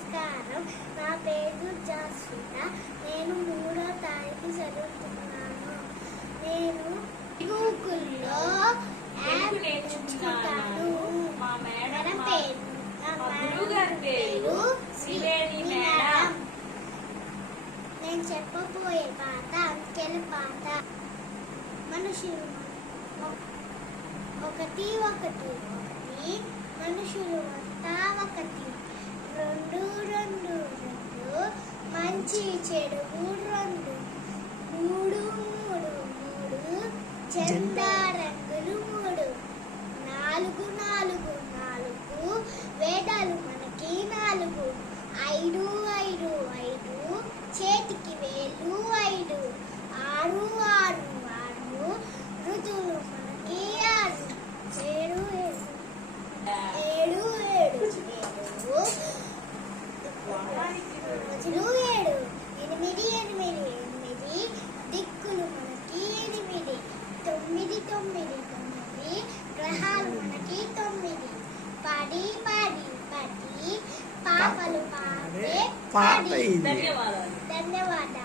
నమస్కారం. నా పేరు జాస్విత. నేను 3వ తరగతి చదువుతున్నాను. నేను గూగుల్లో యాప్ నేర్చుకుంటాను. మా మేడం పేరు శ్రీవేణి మేడం. నేను చెప్పబోయే పాట అంకెల పాట. మనుషులు ఒకటి ఒకటి ఒకటి, మనుషులు అంతా ఒకటి. రెండు రెండు రెండు, మంచి చెడు రెండు. మూడు మూడు మూడు, జెండా రంగులు మూడు. నాలుగు నాలుగు నాలుగు, వేదాలు మనకి నాలుగు. ఐదు ఐదు ఐదు, చేతికి వేలు ఐదు. ఆరు ఆరు ఆరు, ఋతువులు మనకి ఆరు. ఏడు ఏడు ఏడు ఏడు రోజులు ఏడు. ఎనిమిది ఎనిమిది ఎనిమిది, దిక్కులు మనకి ఎనిమిది. తొమ్మిది తొమ్మిది తొమ్మిది, గ్రహాలు మనకి తొమ్మిది. పది పది పది, పాపలు పాడే పది. ధన్యవాదాలు. ధన్యవాదాలు.